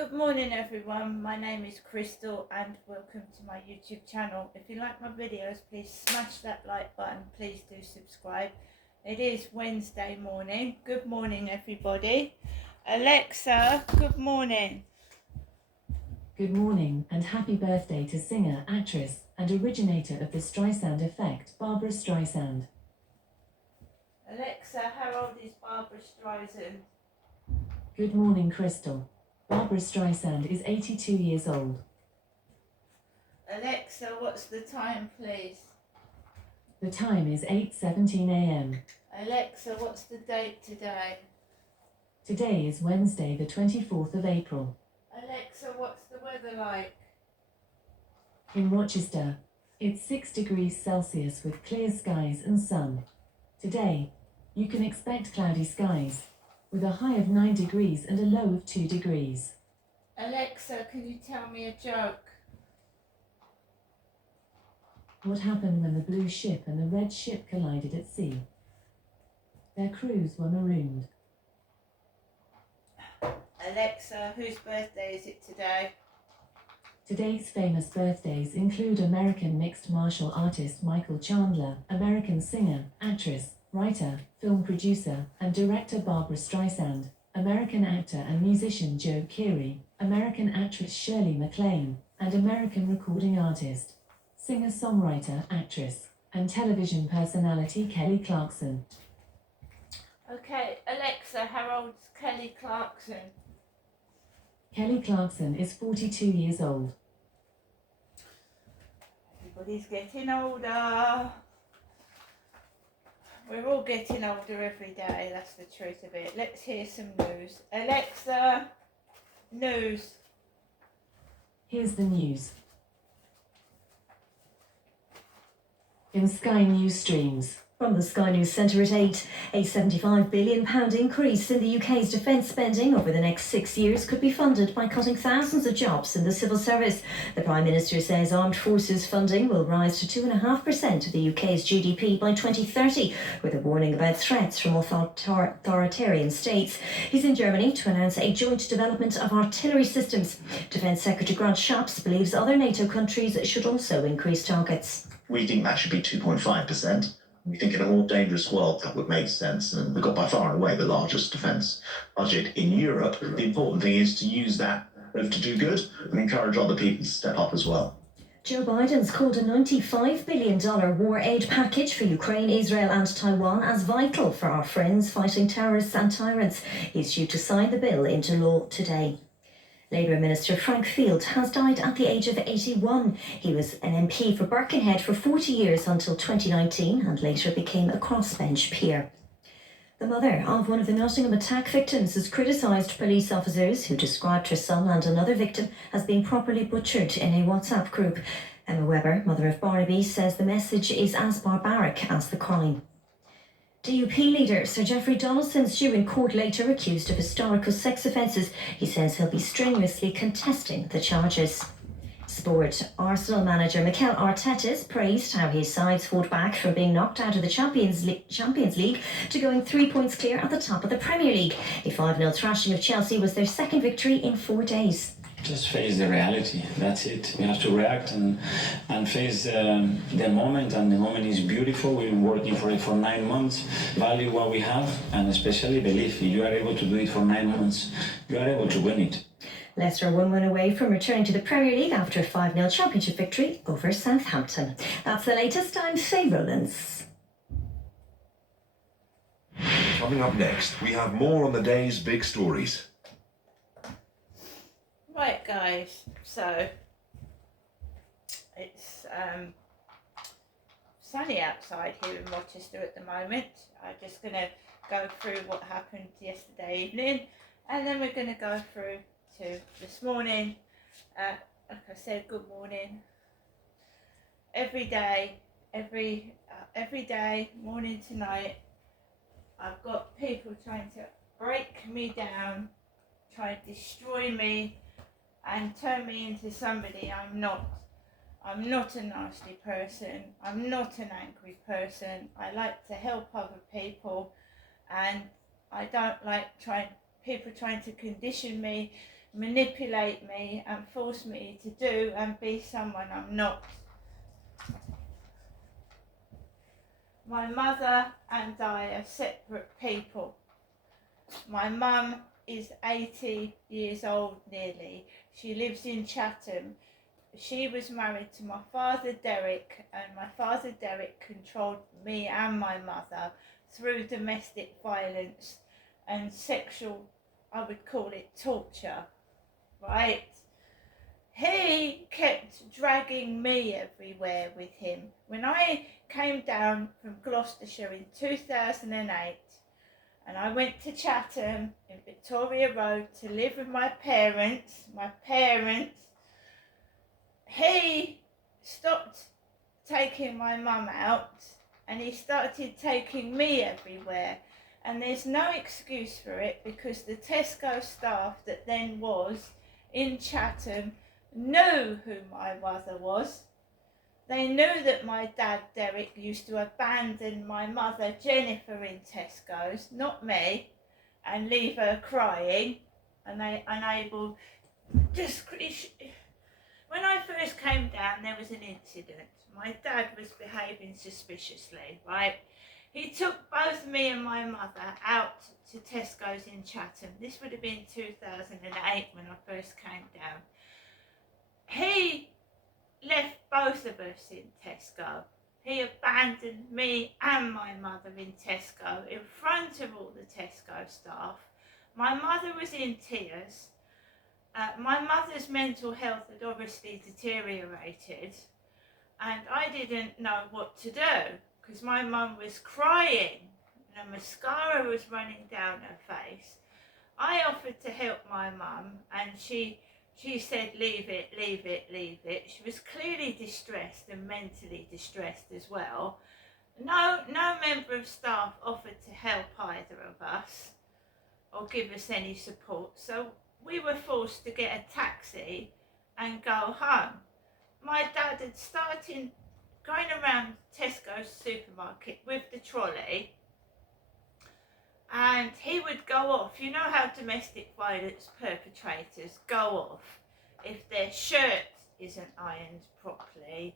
Good morning everyone, my name is Crystal and welcome to my YouTube channel. If you like my videos, please smash that like button, please do subscribe. It is Wednesday morning. Good morning everybody. Alexa, good morning. Good morning and happy birthday to singer, actress and originator of the Streisand effect, Barbra Streisand. Alexa, how old is Barbra Streisand? Good morning, Crystal. Barbra Streisand is 82 years old. Alexa, what's the time please? The time is 8:17 a.m. Alexa, what's the date today? Today is Wednesday the 24th of April. Alexa, what's the weather like? In Rochester, it's 6 degrees Celsius with clear skies and sun. Today, you can expect cloudy skies, with a high of 9 degrees and a low of 2 degrees. Alexa, can you tell me a joke? What happened when the blue ship and the red ship collided at sea? Their crews were marooned. Alexa, whose birthday is it today? Today's famous birthdays include American mixed martial artist Michael Chandler, American singer, actress, writer, film producer, and director Barbra Streisand, American actor and musician Joe Keery, American actress Shirley MacLaine, and American recording artist, singer-songwriter, actress, and television personality Kelly Clarkson. Okay, Alexa, how old's Kelly Clarkson? Kelly Clarkson is 42 years old. Everybody's getting older. We're all getting older every day, that's the truth of it. Let's hear some news. Alexa, news. Here's the news. In Sky News streams. From the Sky News Centre at 8, a £75 billion increase in the UK's defence spending over the next 6 years could be funded by cutting thousands of jobs in the civil service. The Prime Minister says armed forces funding will rise to 2.5% of the UK's GDP by 2030, with a warning about threats from authoritarian states. He's in Germany to announce a joint development of artillery systems. Defence Secretary Grant Shapps believes other NATO countries should also increase targets. We think that should be 2.5%. We think in a more dangerous world that would make sense, and we've got by far and away the largest defence budget in Europe. The important thing is to use that to do good and encourage other people to step up as well. Joe Biden's called a $95 billion war aid package for Ukraine, Israel and Taiwan as vital for our friends fighting terrorists and tyrants. He's due to sign the bill into law today. Labour Minister Frank Field has died at the age of 81. He was an MP for Birkenhead for 40 years until 2019 and later became a crossbench peer. The mother of one of the Nottingham attack victims has criticised police officers who described her son and another victim as being properly butchered in a WhatsApp group. Emma Webber, mother of Barnaby, says the message is as barbaric as the crime. DUP leader Sir Geoffrey Donaldson's due in court later accused of historical sex offences. He says he'll be strenuously contesting the charges. Sport. Arsenal manager Mikel Arteta's praised how his sides fought back from being knocked out of the Champions League to going 3 points clear at the top of the Premier League. A 5-0 thrashing of Chelsea was their second victory in 4 days. Just face the reality. That's it. We have to react and face the moment, and the moment is beautiful. We've been working for it for 9 months. Value what we have, and especially believe if you are able to do it for 9 months, you are able to win it. Leicester 1-1 away from returning to the Premier League after a 5-0 championship victory over Southampton. That's the latest. I'm Faye Rowlands. Coming up next, we have more on the day's big stories. Right guys, so it's sunny outside here in Rochester at the moment. I'm just going to go through what happened yesterday evening and then we're going to go through to this morning. Like I said, good morning. Every day, morning to night, I've got people trying to break me down, trying to destroy me and turn me into somebody I'm not. I'm not a nasty person. I'm not an angry person. I like to help other people and I don't like people trying to condition me manipulate me and force me to do and be someone I'm not. My mother and I are separate people. My mum is 80 years old nearly. She lives in Chatham. She was married to my father Derek, and my father Derek controlled me and my mother through domestic violence and sexual, I would call it torture, right? He kept dragging me everywhere with him. When I came down from Gloucestershire in 2008 and I went to Chatham in Victoria Road to live with my parents, he stopped taking my mum out and he started taking me everywhere. And there's no excuse for it because the Tesco staff that then was in Chatham knew who my mother was. They knew that my dad Derek used to abandon my mother Jennifer in Tesco's, not me, and leave her crying and they unable just. When I first came down, there was an incident. My dad was behaving suspiciously, right? He took both me and my mother out to Tesco's in Chatham. This would have been 2008 when I first came down. He left both of us in Tesco. He abandoned me and my mother in Tesco in front of all the Tesco staff. My mother was in tears. My mother's mental health had obviously deteriorated and I didn't know what to do because my mum was crying and a mascara was running down her face. I offered to help my mum and she said leave it. She was clearly distressed and mentally distressed as well. No member of staff offered to help either of us or give us any support, so we were forced to get a taxi and go home. My dad had started going around Tesco's supermarket with the trolley and he would go off. You know how domestic violence perpetrators go off if their shirt isn't ironed properly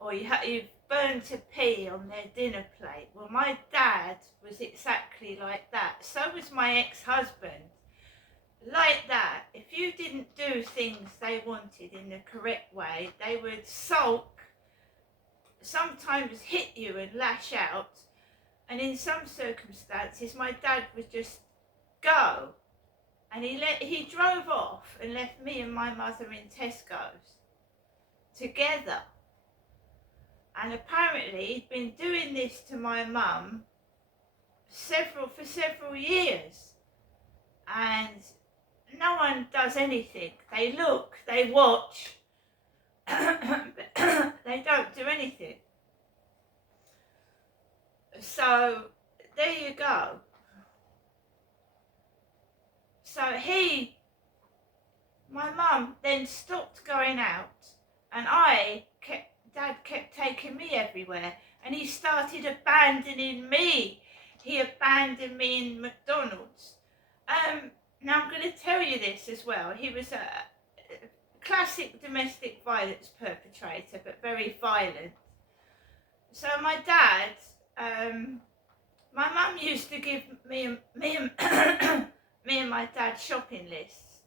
or you've burnt a pea on their dinner plate. Well, my dad was exactly like that. So was my ex-husband. Like that, if you didn't do things they wanted in the correct way, they would sulk, sometimes hit you and lash out, and in some circumstances my dad would just go and he drove off and left me and my mother in Tesco's together. And apparently he'd been doing this to my mum for several years, and no one does anything. They look, they watch, but they don't do anything. So there you go. So my mum then stopped going out and Dad kept taking me everywhere and he started abandoning me. He abandoned me in McDonald's. Now I'm going to tell you this as well. He was a classic domestic violence perpetrator, but very violent. So my dad, my mum used to give me and my dad shopping lists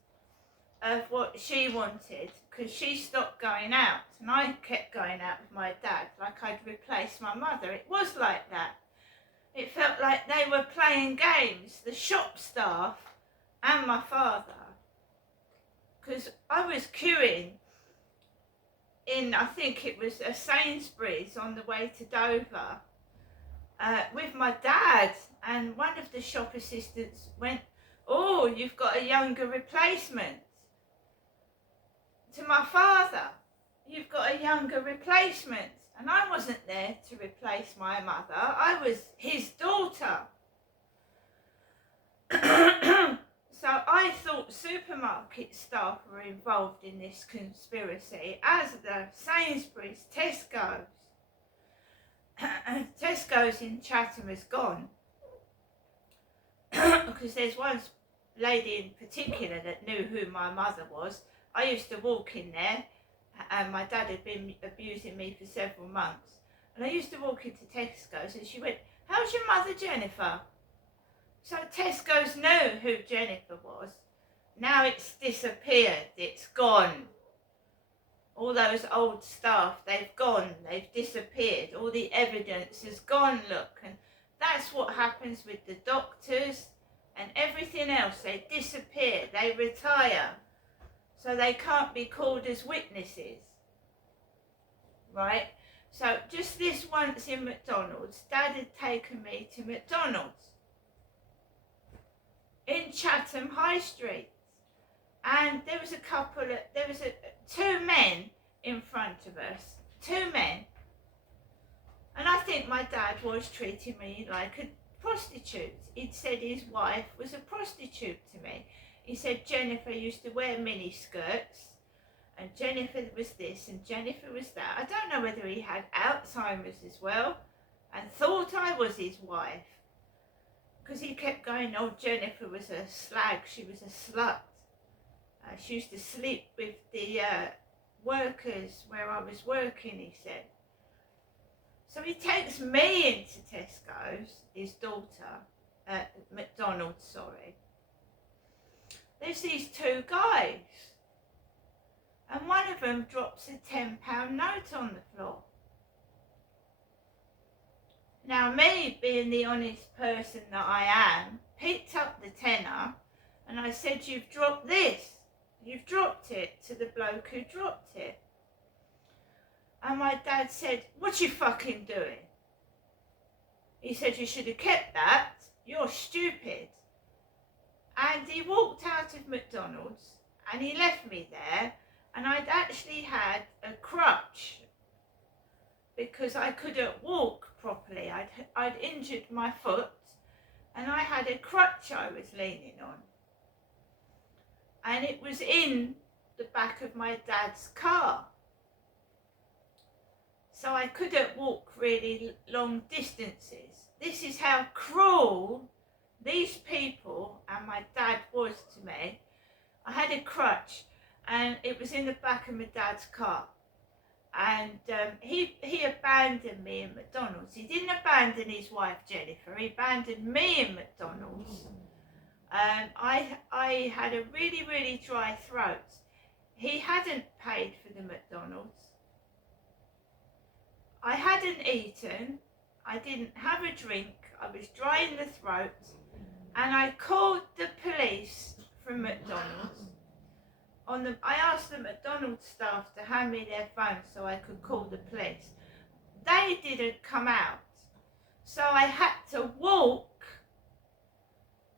of what she wanted because she stopped going out and I kept going out with my dad like I'd replace my mother. It was like that. It felt like they were playing games, the shop staff and my father, because I was queuing in, I think it was a Sainsbury's on the way to Dover with my dad, and one of the shop assistants went, "Oh, you've got a younger replacement." To my father, "You've got a younger replacement." And I wasn't there to replace my mother, I was his daughter. So I thought supermarket staff were involved in this conspiracy, as the Sainsbury's, Tesco's. Tesco's in Chatham is gone because there's one lady in particular that knew who my mother was. I used to walk in there, and my dad had been abusing me for several months. And I used to walk into Tesco's, and she went, "How's your mother, Jennifer?" So Tesco's knew who Jennifer was. Now it's disappeared. It's gone. All those old staff, they've gone. They've disappeared. All the evidence has gone, look. And that's what happens with the doctors and everything else. They disappear. They retire. So they can't be called as witnesses. Right? So just this once in McDonald's, Dad had taken me to McDonald's in Chatham High Street. And there was two men in front of us. Two men. And I think my dad was treating me like a prostitute. He'd said his wife was a prostitute to me. He said Jennifer used to wear mini skirts, and Jennifer was this, and Jennifer was that. I don't know whether he had Alzheimer's as well, and thought I was his wife. Because he kept going, oh, Jennifer was a slag, she was a slut. She used to sleep with the workers where I was working, he said. So he takes me into Tesco's, his daughter, McDonald's, sorry. There's these two guys. And one of them drops a £10 note on the floor. Now me, being the honest person that I am, picked up the tenner and I said, "You've dropped this. You've dropped it," to the bloke who dropped it. And my dad said, "What you fucking doing?" He said, "You should have kept that. You're stupid." And he walked out of McDonald's and he left me there, and I'd actually had a crutch because I couldn't walk properly. I'd injured my foot and I had a crutch I was leaning on. And it was in the back of my dad's car. So I couldn't walk really long distances. This is how cruel these people and my dad was to me. I had a crutch and it was in the back of my dad's car. And he abandoned me in McDonald's. He didn't abandon his wife Jennifer, he abandoned me in McDonald's. I had a really, really dry throat. He hadn't paid for the McDonald's. I hadn't eaten. I didn't have a drink. I was dry in the throat. And I called the police from McDonald's. I asked the McDonald's staff to hand me their phone so I could call the police. They didn't come out. So I had to walk.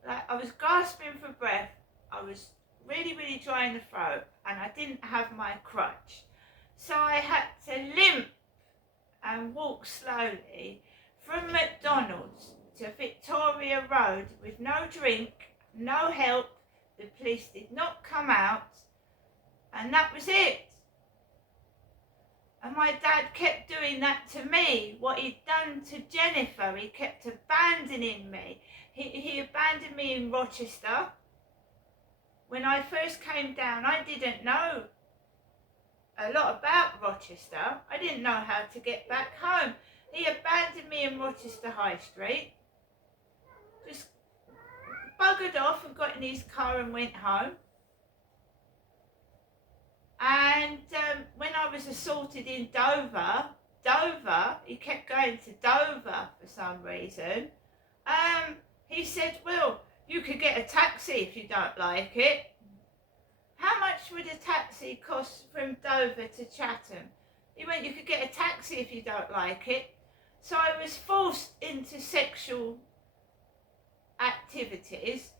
Like I was gasping for breath. I was really, really dry in the throat and I didn't have my crutch. So I had to limp and walk slowly from McDonald's to Victoria Road with no drink, no help. The police did not come out. And that was it. And my dad kept doing that to me, what he'd done to Jennifer. He kept abandoning me. He abandoned me in Rochester. When I first came down, I didn't know a lot about Rochester. I didn't know how to get back home. He abandoned me in Rochester High Street. Just buggered off and got in his car and went home. And when I was assaulted in Dover, he kept going to Dover for some reason. He said, "Well, you could get a taxi if you don't like it." How much would a taxi cost from Dover to Chatham? He went, "You could get a taxi if you don't like it." So I was forced into sexual activities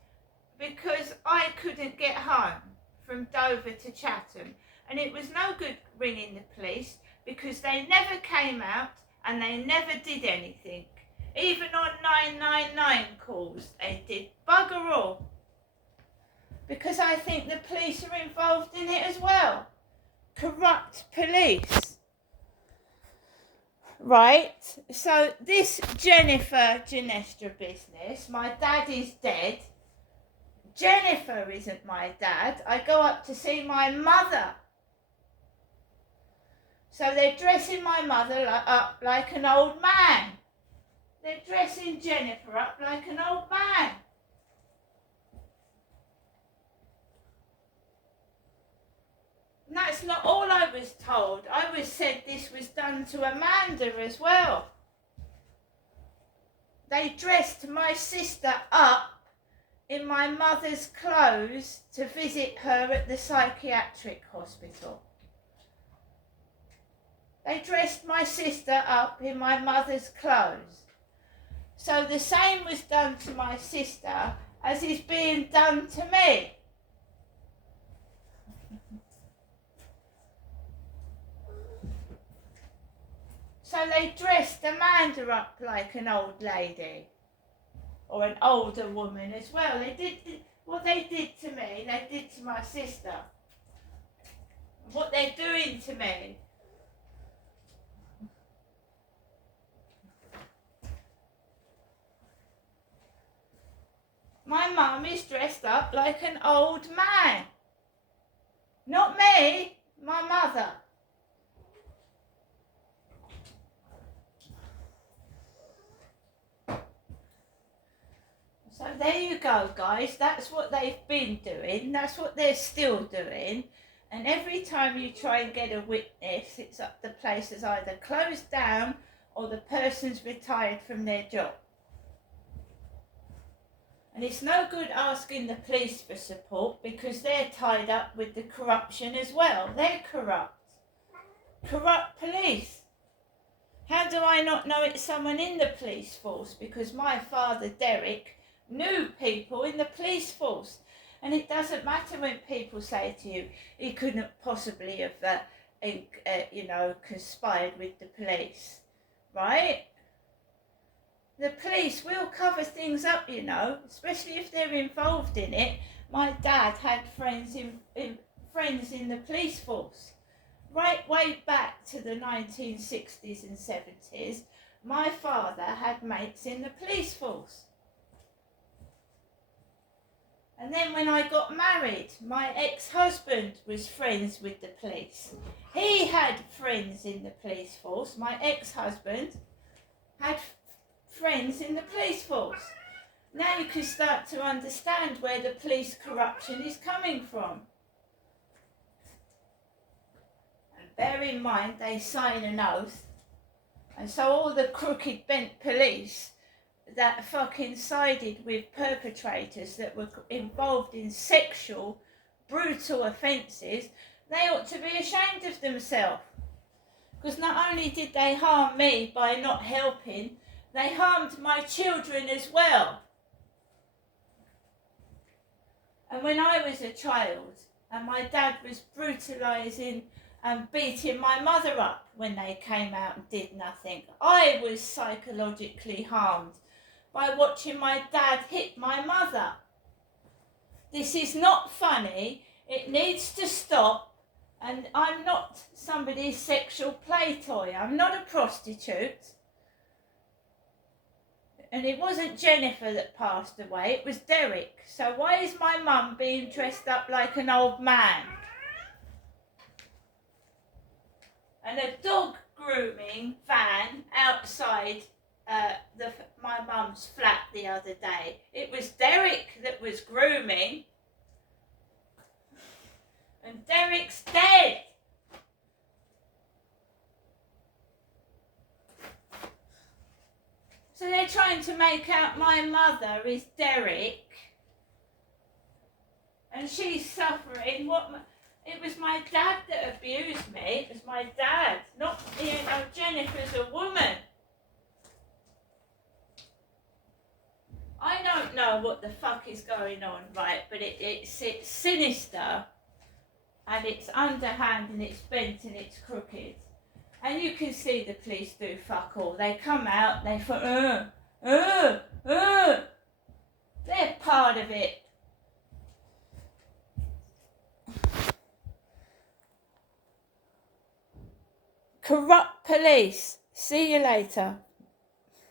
because I couldn't get home from Dover to Chatham. And it was no good ringing the police because they never came out and they never did anything. Even on 999 calls, they did bugger all. Because I think the police are involved in it as well. Corrupt police. Right? So this Jennifer Ginestra business, my dad is dead. Jennifer isn't my dad. I go up to see my mother. So they're dressing my mother up like an old man. They're dressing Jennifer up like an old man. And that's not all I was told. I was said this was done to Amanda as well. They dressed my sister up in my mother's clothes to visit her at the psychiatric hospital. They dressed my sister up in my mother's clothes. So the same was done to my sister as is being done to me. So they dressed Amanda up like an old lady. Or an older woman as well. They did what they did to me, they did to my sister. What they're doing to me. My mum is dressed up like an old man. Not me, my mother. So there you go, guys. That's what they've been doing. That's what they're still doing. And every time you try and get a witness, it's up the place is either closed down or the person's retired from their job. And it's no good asking the police for support because they're tied up with the corruption as well. They're corrupt. Corrupt police. How do I not know it's someone in the police force? Because my father, Derek, knew people in the police force. And it doesn't matter when people say to you, he couldn't possibly have, conspired with the police, right? The police will cover things up, especially if they're involved in it. My dad had friends in the police force. Right way back to the 1960s and 70s, my father had mates in the police force. And then when I got married, my ex-husband was friends with the police. He had friends in the police force. My ex-husband had friends in the police force. Now you can start to understand where the police corruption is coming from. And bear in mind, they sign an oath. And so all the crooked bent police that fucking sided with perpetrators that were involved in sexual, brutal offences, they ought to be ashamed of themselves. Because not only did they harm me by not helping, they harmed my children as well. And when I was a child, and my dad was brutalising and beating my mother up when they came out and did nothing, I was psychologically harmed by watching my dad hit my mother. This is not funny. It needs to stop. And I'm not somebody's sexual play toy. I'm not a prostitute. And it wasn't Jennifer that passed away, it was Derek. So why is my mum being dressed up like an old man? And a dog grooming van outside my mum's flat the other day. It was Derek that was grooming. And Derek's dead. So they're trying to make out my mother is Derek. And she's suffering. It was my dad that abused me. It was my dad. Not, Jennifer's a woman. I don't know what the fuck is going on, right? But it's sinister. And it's underhand and it's bent and it's crooked. And you can see the police do fuck all. They come out, they thought, they're part of it. Corrupt police. See you later.